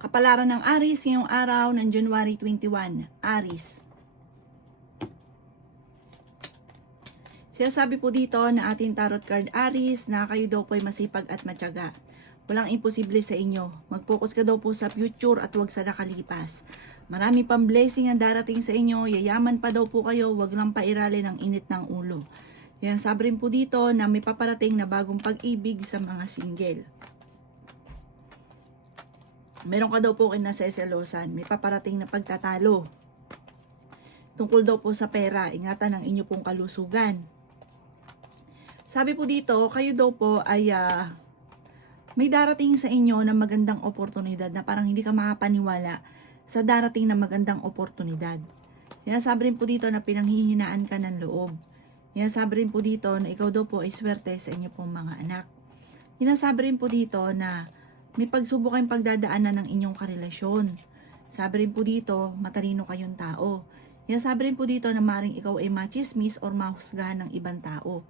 Kapalaran ng Aries ngayong araw ng January 21. Aries. Sinasabi po dito na ating tarot card Aries na kayo daw po ay masipag at matyaga. Walang imposible sa inyo. Mag-focus ka daw po sa future at huwag sa nakalipas. Marami pang blessing ang darating sa inyo. Yayaman pa daw po kayo. Huwag lang pairalin ang init ng ulo. Yan, sabi rin po dito na may paparating na bagong pag-ibig sa mga single. Meron ka daw po kinaseselosan. May paparating na pagtatalo. Tungkol daw po sa pera. Ingatan ang inyo pong kalusugan. Sabi po dito, kayo daw po ay may darating sa inyo na magandang oportunidad na parang hindi ka makapaniwala sa darating na magandang oportunidad. Sinasabi rin po dito na pinanghihinaan ka ng loob. Sinasabi rin po dito na ikaw daw po ay swerte sa inyo pong mga anak. Sinasabi rin po dito na may pagsubok kayong pagdadaanan ng inyong karelasyon. Sabi rin po dito, matalino kayong tao. Sinasabi rin po dito na maaaring ikaw ay machismis or mahusgahan ng ibang tao.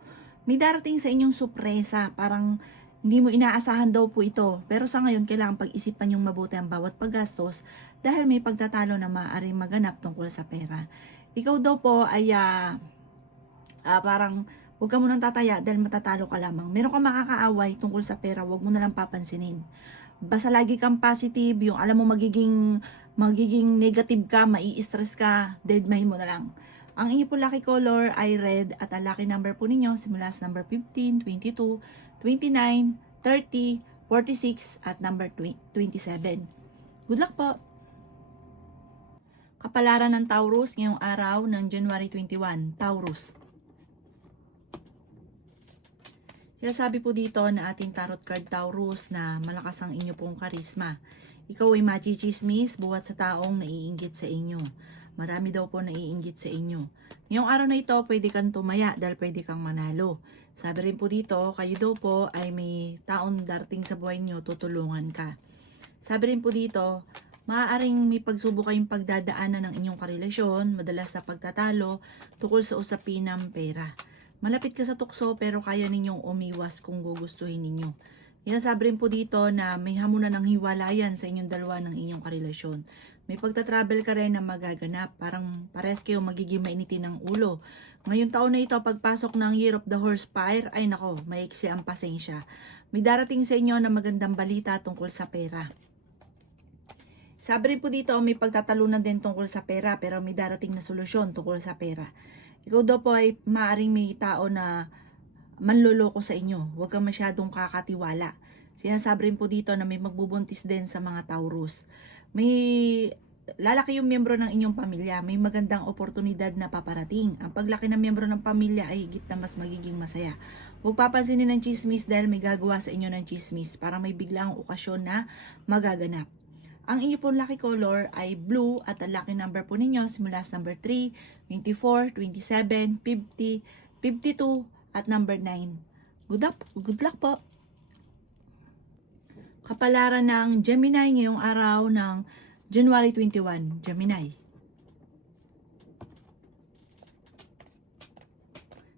May darating sa inyong sorpresa, parang hindi mo inaasahan daw po ito. Pero sa ngayon, kailangan pag-isipan yung mabuti ang bawat paggastos dahil may pagtatalo na maaaring maganap tungkol sa pera. Ikaw daw po ay parang huwag ka munang tataya dahil matatalo ka lamang. Meron kang makakaaway tungkol sa pera, huwag mo na lang papansinin. Basta lagi kang positive, yung alam mo magiging negative ka, mai-stress ka, deadmahin mo na lang. Ang inyo po lucky color ay red at ang lucky number po ninyo simula sa number 15, 22, 29, 30, 46 at number 27. Good luck po! Kapalaran ng Taurus ngayong araw ng January 21. Taurus. Sabi po dito na ating tarot card Taurus na malakas ang inyo pong karisma. Ikaw ay machismis buhat sa taong naiinggit sa inyo. Marami daw po naiinggit sa inyo. Ngayong araw na ito, pwede kang tumaya dahil pwede kang manalo. Sabi rin po dito, kayo daw po ay may taong darating sa buhay nyo, tutulungan ka. Sabi rin po dito, maaaring may pagsubok kayong pagdadaanan ng inyong karelasyon, madalas na pagtatalo, tungkol sa usapin ng pera. Malapit ka sa tukso pero kaya ninyong umiwas kung gugustuhin ninyo. Sabi rin po dito na may hamunan ng hiwalayan sa inyong dalawa ng inyong karelasyon. May pagta-travel ka rin na magaganap. Parang pares kayo magiging mainitin ng ulo. Ngayong taon na ito, pagpasok ng Year of the Horse Fire, ay nako, maiksi ang pasensya. May darating sa inyo na magandang balita tungkol sa pera. Sabi rin po dito, may pagtatalunan din tungkol sa pera pero may darating na solusyon tungkol sa pera. Ikaw daw po ay maaaring may tao na manloloko sa inyo. Huwag kang masyadong kakatiwala. Sinasabi rin po dito na may magbubuntis din sa mga Taurus. May lalaki yung miyembro ng inyong pamilya. May magandang oportunidad na paparating. Ang paglaki ng miyembro ng pamilya ay higit na mas magiging masaya. Huwag papansinin ng chismis dahil may gagawa sa inyo ng chismis para may biglang okasyon na magaganap. Ang inyo pong lucky color ay blue at ang lucky number po ninyo simula sa number 3, 24, 27, 50, 52 at number 9. Good luck po! Kapalaran ng Gemini ngayong araw ng January 21. Gemini.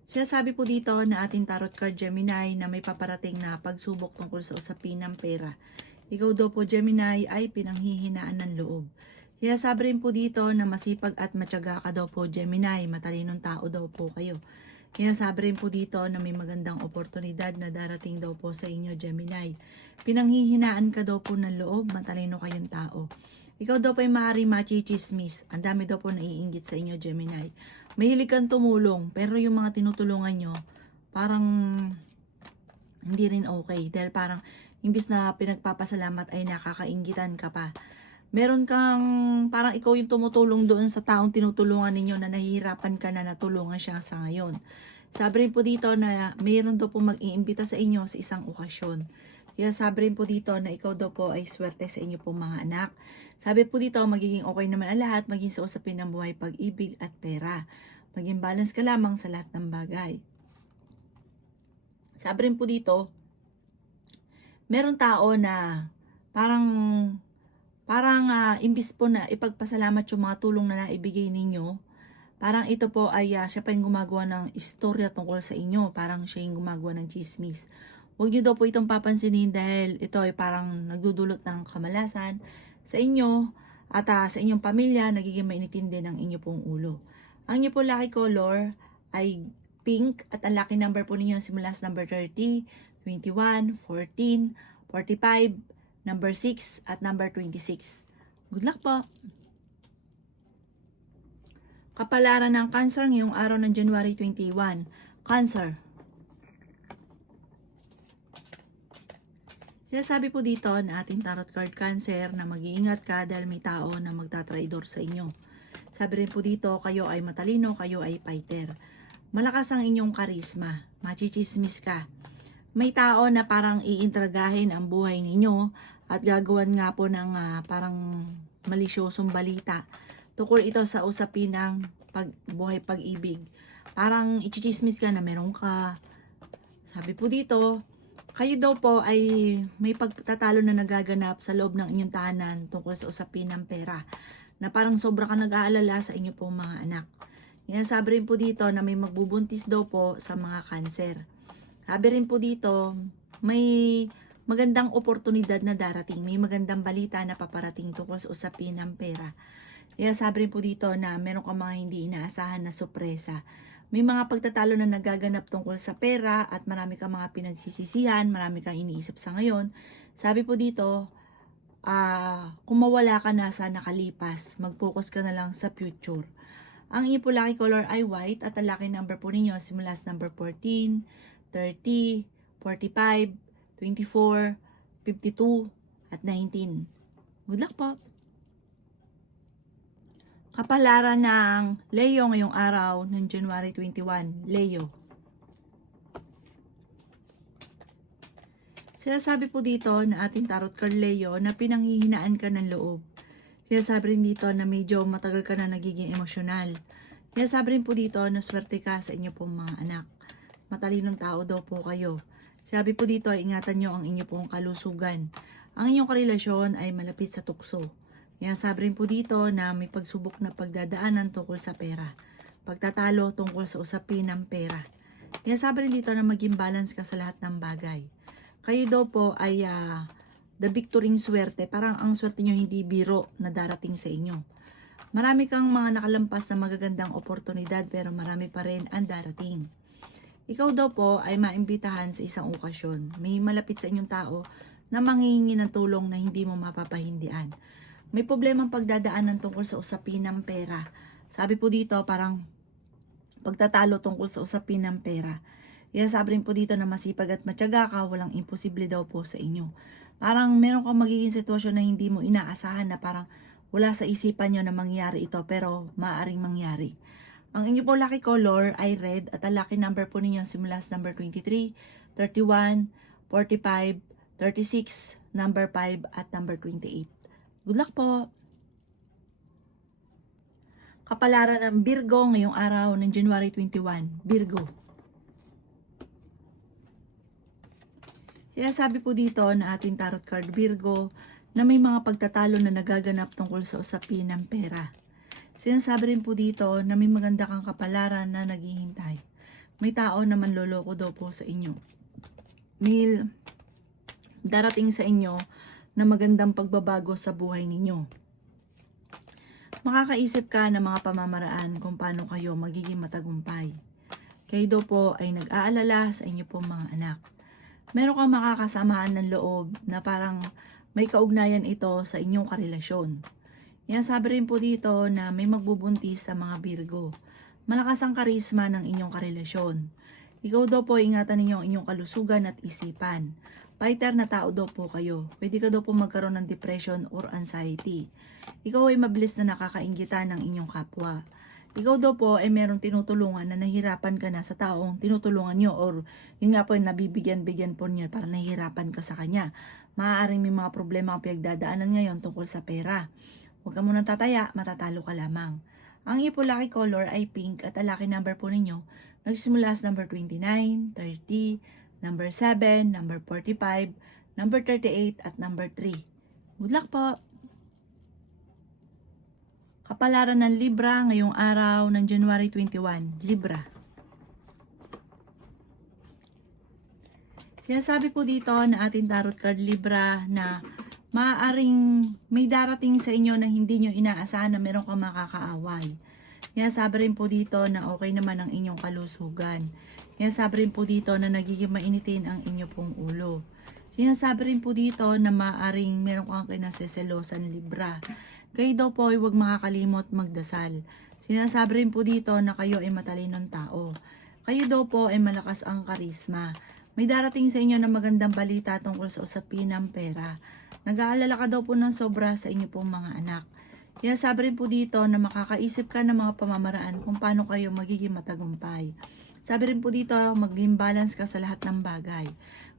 Sinasabi po dito na ating tarot card Gemini na may paparating na pagsubok tungkol sa usapin ng pera. Ikaw daw po Gemini ay pinanghihinaan ng loob. Sinasabi rin po dito na masipag at matyaga ka daw po Gemini. Matalinong tao daw po kayo. Sinasabi rin po dito na may magandang oportunidad na darating daw po sa inyo Gemini. Pinanghihinaan ka daw po ng loob. Matalino kayong tao. Ikaw daw po ay maaaring machismis. Ang dami daw po naiinggit sa inyo Gemini. Mahilig kang tumulong pero yung mga tinutulungan nyo parang hindi rin okay. Dahil parang imbis na pinagpapasalamat ay nakakainggitan ka pa. Meron kang, parang ikaw yung tumutulong doon sa taong tinutulungan ninyo na nahihirapan ka na natulungan siya sa ngayon. Sabi rin po dito na mayroon daw po mag-iimbita sa inyo sa isang okasyon. Kaya sabi rin po dito na ikaw daw po ay swerte sa inyo pong mga anak. Sabi po dito, magiging okay naman ang lahat, maging sa usapin ng buhay, pag-ibig at pera. Maging balance ka lamang sa lahat ng bagay. Sabi rin po dito, meron tao na parang imbis po na ipagpasalamat yung mga tulong na naibigay ninyo, parang ito po ay siya pa yung gumagawa ng istorya tungkol sa inyo. Parang siya yung gumagawa ng chismis. Huwag nyo daw po itong papansinin dahil ito ay parang nagdudulot ng kamalasan sa inyo at sa inyong pamilya, nagiging mainitin din ang inyo pong ulo. Ang inyo po lucky color ay pink at ang lucky number po ninyo simula sa number 30, 21, 14, 45, number 6 at number 26. Good luck po! Kapalaran ng Cancer ngayong araw ng January 21. Cancer. Sinasabi po dito na ating tarot card Cancer na mag-iingat ka dahil may tao na magtatraidor sa inyo. Sabi rin po dito, kayo ay matalino, kayo ay fighter. Malakas ang inyong karisma, machichismis ka. May tao na parang iintragahin ang buhay ninyo at gagawan nga po ng parang malisyosong balita. Tukol ito sa usapin ng buhay pag-ibig. Parang ichichismis ka na meron ka. Sabi po dito, kayo daw po ay may pagtatalo na nagaganap sa loob ng inyong tahanan tungkol sa usapin ng pera. Na parang sobra ka nag-aalala sa inyo pong mga anak. Sabi rin po dito na may magbubuntis daw po sa mga Cancer. Sabi rin po dito, may magandang oportunidad na darating. May magandang balita na paparating tungkol sa usapin ng pera. Kaya sabi rin po dito na meron kang mga hindi inaasahan na sorpresa. May mga pagtatalo na nagaganap tungkol sa pera at marami kang mga pinagsisisihan, marami kang iniisip sa ngayon. Sabi po dito, kung mawala ka na sa nakalipas, mag-focus ka na lang sa future. Ang inyong po lucky color ay white at ang lucky number po ninyo simula sa number 14, 30, 45, 24, 52, at 19. Good luck po! Kapalaran ng Leo ngayong araw ng January 21. Leo. Sinasabi po dito na ating tarot card Leo na pinanghihinaan ka ng loob. Sinasabi rin dito na medyo matagal ka na nagiging emosyonal. Sinasabi rin po dito na swerte ka sa inyo pong mga anak. Matalinong tao daw po kayo. Sabi po dito ay ingatan nyo ang inyo pong kalusugan. Ang inyong karelasyon ay malapit sa tukso. Sabi rin po dito na may pagsubok na pagdadaanan tungkol sa pera. Pagtatalo tungkol sa usapin ng pera. Sabi rin dito na maging balance ka sa lahat ng bagay. Kayo daw po ay the victoring swerte. Parang ang swerte nyo hindi biro na darating sa inyo. Marami kang mga nakalampas na magagandang oportunidad pero marami pa rin ang darating. Ikaw daw po ay maimbitahan sa isang okasyon. May malapit sa inyong tao na manghihingi ng tulong na hindi mo mapapahindian. May problemang pagdadaanan tungkol sa usapin ng pera. Sabi po dito parang pagtatalo tungkol sa usapin ng pera. Sabi rin po dito na masipag at matyaga ka, walang imposible daw po sa inyo. Parang meron kang magiging sitwasyon na hindi mo inaasahan na parang wala sa isipan nyo na mangyari ito pero maaaring mangyari. Ang inyo po lucky color ay red at ang lucky number po ninyo simula sa number 23, 31, 45, 36, number 5 at number 28. Good luck po! Kapalaran ng Virgo ngayong araw ng January 21. Virgo. Sabi po dito na ating tarot card Virgo na may mga pagtatalo na nagaganap tungkol sa usapin ng pera. Sinasabi rin po dito na may maganda kang kapalaran na naghihintay. May tao na manloloko daw po sa inyo. May darating sa inyo na magandang pagbabago sa buhay ninyo. Makakaisip ka ng mga pamamaraan kung paano kayo magiging matagumpay. Kayo daw po ay nag-aalala sa inyo pong mga anak. Meron kang makakasamaan ng loob na parang may kaugnayan ito sa inyong karelasyon. Sabi rin po dito na may magbubuntis sa mga Virgo. Malakas ang karisma ng inyong karelasyon. Ikaw daw po ingatan ninyo ang inyong kalusugan at isipan. Fighter na tao daw po kayo. Pwede ka daw po magkaroon ng depression or anxiety. Ikaw ay mabilis na nakakainggitan ng inyong kapwa. Ikaw daw po ay merong tinutulungan na nahihirapan ka na sa taong tinutulungan nyo or yun nga po yung nabibigyan-bigyan po nyo para nahihirapan ka sa kanya. Maaaring may mga problema ang pinagdadaanan ngayon tungkol sa pera. Huwag ka munang tataya, matatalo ka lamang. Ang iyo po lucky color ay pink at ang lucky number po ninyo nagsimula sa number 29, 30, number 7, number 45, number 38, at number 3. Good luck po! Kapalaran ng Libra ngayong araw ng January 21. Libra. Sinasabi po dito na ating tarot card Libra na maaaring may darating sa inyo na hindi nyo inaasahan na meron kang makakaaway. Kaya sabi rin po dito na okay naman ang inyong kalusugan. Kaya sabi rin po dito na nagiging mainitin ang inyo pong ulo. Sinasabi rin po dito na maaaring meron kang kinaseselosan Libra. Kayo daw po ay huwag makakalimot magdasal. Sinasabi rin po dito na kayo ay matalinong tao. Kayo daw po ay malakas ang karisma. May darating sa inyo na magandang balita tungkol sa usapin ng pera. Nag-aalala ka daw po ng sobra sa inyo pong mga anak. Kaya sabi rin po dito na makakaisip ka ng mga pamamaraan kung paano kayo magiging matagumpay. Sabi rin po dito, maging balance ka sa lahat ng bagay.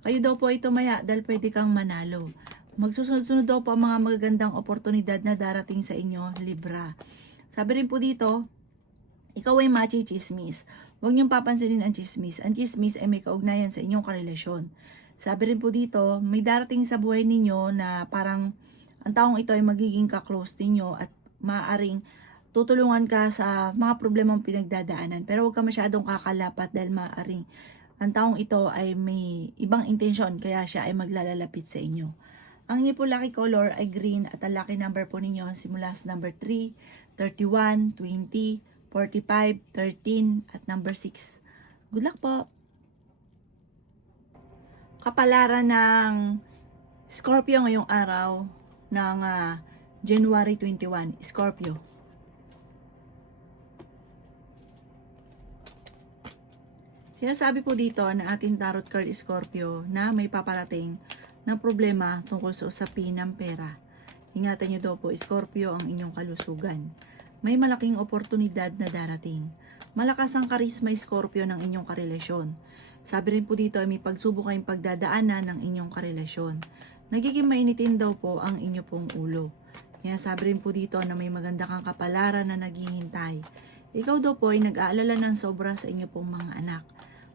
Kayo daw po ay tumaya dahil pwede kang manalo. Magsusunod-sunod daw po ang mga magagandang oportunidad na darating sa inyo, Libra. Sabi rin po dito, ikaw ay machi-chismis. Huwag niyong papansinin ang chismis. Ang chismis ay may kaugnayan sa inyong karelasyon. Sabi rin po dito, may darating sa buhay ninyo na parang ang taong ito ay magiging ka-close ninyo at maaaring tutulungan ka sa mga problemang pinagdadaanan. Pero huwag ka masyadong kakalapat dahil maaaring ang taong ito ay may ibang intensyon kaya siya ay maglalalapit sa inyo. Ang inyo po lucky color ay green at ang lucky number po ninyo simula sa number 3, 31, 20, 45, 13 at number 6. Good luck po! Kapalaran ng Scorpio ngayong araw ng January 21. Scorpio. Sinasabi po dito na ating tarot card Scorpio na may paparating na problema tungkol sa usapin ng pera. Ingatan nyo daw po Scorpio ang inyong kalusugan. May malaking oportunidad na darating. Malakas ang karisma Scorpio ng inyong karelasyon. Sabi rin po dito ay may pagsubok kayong pagdadaanan ng inyong karelasyon. Nagiging mainitin daw po ang inyo pong ulo. Kaya sabi rin po dito na may maganda kang kapalaran na naghihintay. Ikaw daw po ay nag-aalala ng sobra sa inyo pong mga anak.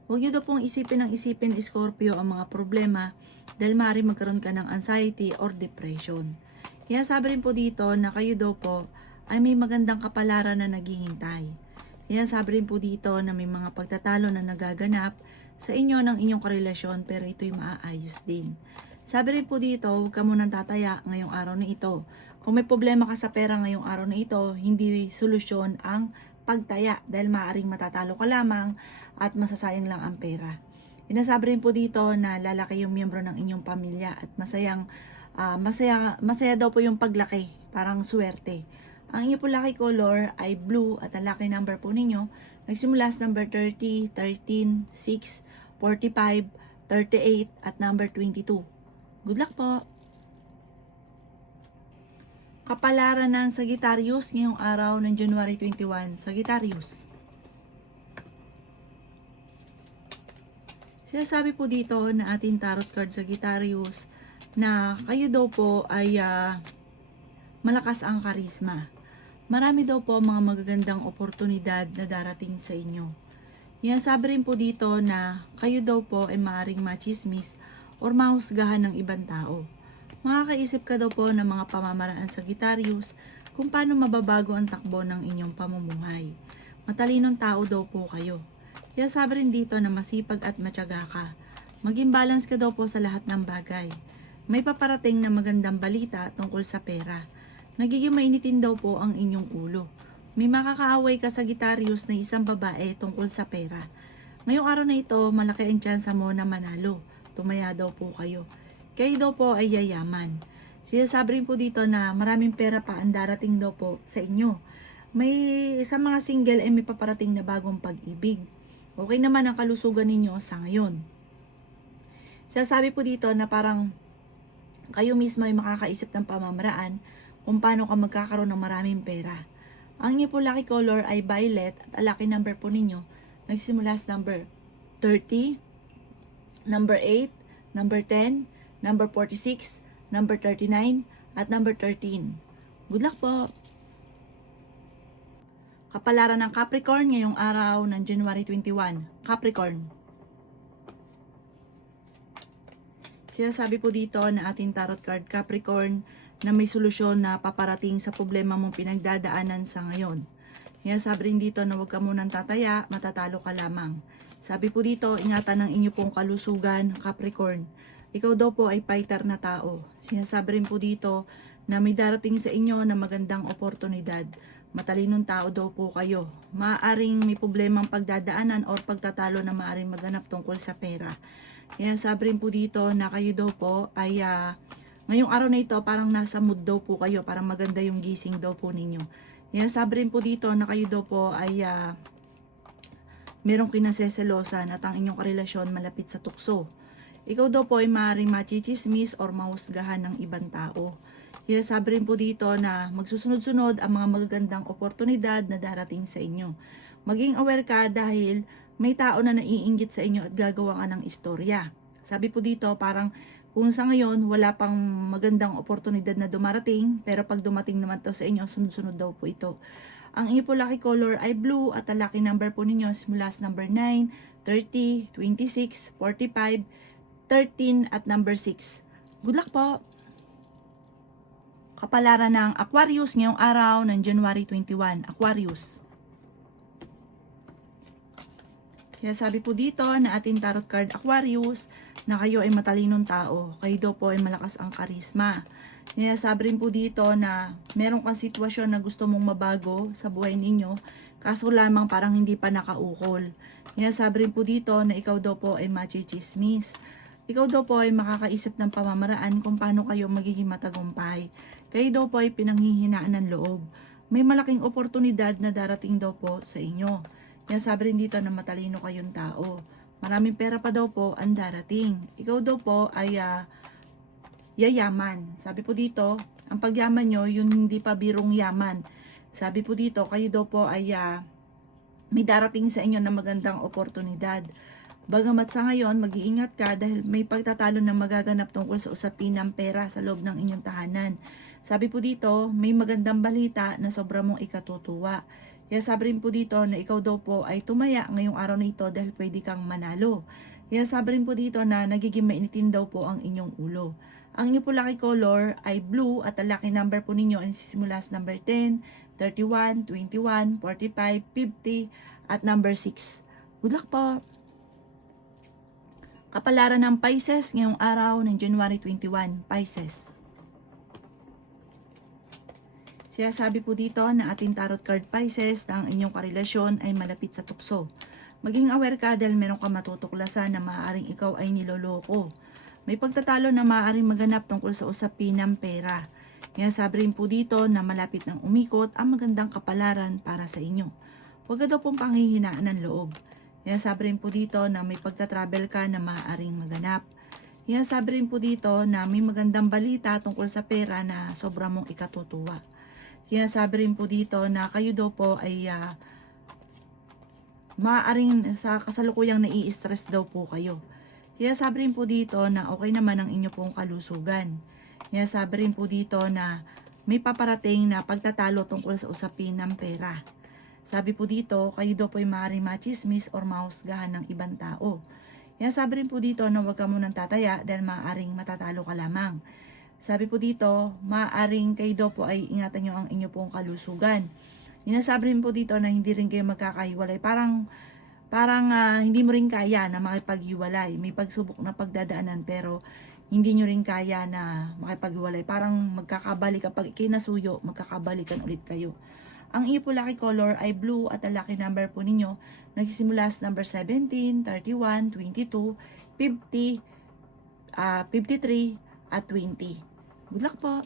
Huwag niyo daw pong isipin Scorpio ang mga problema dahil maaari magkaroon ka ng anxiety or depression. Kaya sabi rin po dito na kayo daw po ay may magandang kapalaran na naghihintay. Kaya sabi rin po dito na may mga pagtatalo na nagaganap sa inyo ng inyong karelasyon pero ito'y maaayos din. Sabi rin po dito, huwag ka munang tataya ngayong araw na ito. Kung may problema ka sa pera ngayong araw na ito, hindi solusyon ang pagtaya dahil maaaring matatalo ka lamang at masasayang lang ang pera. Inasabi rin po dito na lalaki yung miyembro ng inyong pamilya at masaya daw po yung paglaki, parang swerte. Ang inyo po lucky color ay blue at ang lucky number po ninyo nagsimula sa number 30, 13, 6, 45, 38 at number 22. Good luck po! Kapalaran ng Sagittarius ngayong araw ng January 21. Sagittarius. Sinasabi po dito na ating tarot card Sagittarius na kayo daw po ay malakas ang karisma. Marami daw po mga magagandang oportunidad na darating sa inyo. Yan sabi rin po dito na kayo daw po ay maaaring machismis or mahusgahan ng ibang tao. Makakaisip ka daw po ng mga pamamaraan Sagittarius kung paano mababago ang takbo ng inyong pamumuhay. Matalinong tao daw po kayo. Kaya sabi rin dito na masipag at matyaga ka. Maging balance ka daw po sa lahat ng bagay. May paparating na magandang balita tungkol sa pera. Nagiging mainitin daw po ang inyong ulo. May makakaaway ka Sagittarius na isang babae tungkol sa pera. Ngayong araw na ito, malaki ang tsansa mo na manalo. Tumaya daw po kayo. Kayo daw po ay yayaman. Sinasabi rin po dito na maraming pera pa ang darating daw po sa inyo. May sa mga single ay may paparating na bagong pag-ibig. Okay naman ang kalusugan ninyo sa ngayon. Sinasabi po dito na parang kayo mismo ay makakaisip ng pamamaraan kung paano ka magkakaroon ng maraming pera. Ang inyo po lucky color ay violet at ang lucky number po ninyo nagsimula sa number 30, number 8, number 10, number 46, number 39, at number 13. Good luck po! Kapalaran ng Capricorn ngayong araw ng January 21. Capricorn. Sinasabi po dito na ating tarot card Capricorn na may solusyon na paparating sa problema mong pinagdadaanan sa ngayon. Kaya sabi rin dito na huwag ka munang tataya, matatalo ka lamang. Sabi po dito, ingatan ng inyo pong kalusugan, Capricorn. Ikaw daw po ay fighter na tao. Sinasabi rin po dito na may darating sa inyo na magandang oportunidad. Matalinong tao daw po kayo. Maaaring may problemang pagdadaanan o pagtatalo na maaaring maganap tungkol sa pera. Kaya sabi rin po dito na kayo daw po ay ngayong araw na ito parang nasa mood daw po kayo. Parang maganda yung gising daw po ninyo. Kaya sabi rin po dito na kayo daw po ay merong kinaseselosan at ang inyong karelasyon malapit sa tukso. Ikaw daw po ay maaaring machichismis or mahusgahan ng ibang tao. Kaya sabi rin po dito na magsusunod-sunod ang mga magagandang oportunidad na darating sa inyo. Maging aware ka dahil may tao na naiinggit sa inyo at gagawa ka ng istorya. Sabi po dito parang kung sa ngayon wala pang magandang oportunidad na dumarating, pero pag dumating naman to sa inyo, sunod-sunod daw po ito. Ang inyo po lucky color ay blue at ang lucky number po ninyo simula sa number 9, 30, 26, 45, 13 at number 6. Good luck po! Kapalaran ng Aquarius ngayong araw ng January 21. Aquarius. Kaya sabi po dito na ating tarot card Aquarius na kayo ay matalinong tao. Kayo daw po ay malakas ang karisma. Kaya sabi rin po dito na meron kang sitwasyon na gusto mong mabago sa buhay ninyo, kaso lamang parang hindi pa nakaukol. Kaya sabi rin po dito na ikaw daw po ay machichismis. Ikaw daw po ay makakaisip ng pamamaraan kung paano kayo magiging matagumpay. Kayo daw po ay pinanghihinaan ng loob. May malaking oportunidad na darating daw po sa inyo. Kaya sabi rin dito na matalino kayong tao. Maraming pera pa daw po ang darating. Ikaw daw po ay yayaman. Sabi po dito, ang pagyaman nyo, yun hindi pa birong yaman. Sabi po dito, kayo daw po ay may darating sa inyo na magandang oportunidad. Bagamat sa ngayon, mag-iingat ka dahil may pagtatalo na magaganap tungkol sa usapin ng pera sa loob ng inyong tahanan. Sabi po dito, may magandang balita na sobra mong ikatutuwa. Kaya sabi rin po dito na ikaw daw po ay tumaya ngayong araw na ito dahil pwede kang manalo. Kaya sabi rin po dito na nagiging mainitin daw po ang inyong ulo. Ang inyo po lucky color ay blue at ang lucky number po ninyo ay sisimula sa number 10, 31, 21, 45, 50 at number 6. Good luck po! Kapalaran ng Pisces ngayong araw ng January 21, Pisces. Siya sabi po dito na ating tarot card Pisces na ang inyong karelasyon ay malapit sa tukso. Maging aware ka dahil meron ka matutuklasan na maaaring ikaw ay niloloko. May pagtatalo na maaaring maganap tungkol sa usapin ng pera. Kaya sabi rin po dito na malapit ng umikot ang magandang kapalaran para sa inyo. Huwag ka daw pong panghihinaan ng loob. Kaya sabi rin po dito na may pagta-travel ka na maaaring maganap. Kaya sabi rin po dito na may magandang balita tungkol sa pera na sobra mong ikatutuwa. Kaya sabi rin po dito na kayo daw po ay maaaring sa kasalukuyang nai-stress daw po kayo. Kaya sabi rin po dito na okay naman ang inyo pong kalusugan. Kaya sabi rin po dito na may paparating na pagtatalo tungkol sa usapin ng pera. Sabi po dito, kayo daw po ay maaaring machismis or mahusgahan ng ibang tao. Kaya sabi rin po dito na huwag ka munang tataya dahil maaaring matatalo ka lamang. Sabi po dito, maaaring kayo daw po ay ingatan nyo ang inyo pong kalusugan. Sinasabi rin po dito na hindi rin kayo magkakahiwalay. Parang hindi mo rin kaya na makipaghiwalay. May pagsubok na pagdadaanan pero hindi nyo rin kaya na makipaghiwalay. Parang magkakabalik kapag kinasuyo, magkakabalikan ulit kayo. Ang iyo po lucky color ay blue at ang lucky number po ninyo nagsisimula sa number 17, 31, 22, 50, 53 at 20. Good luck po!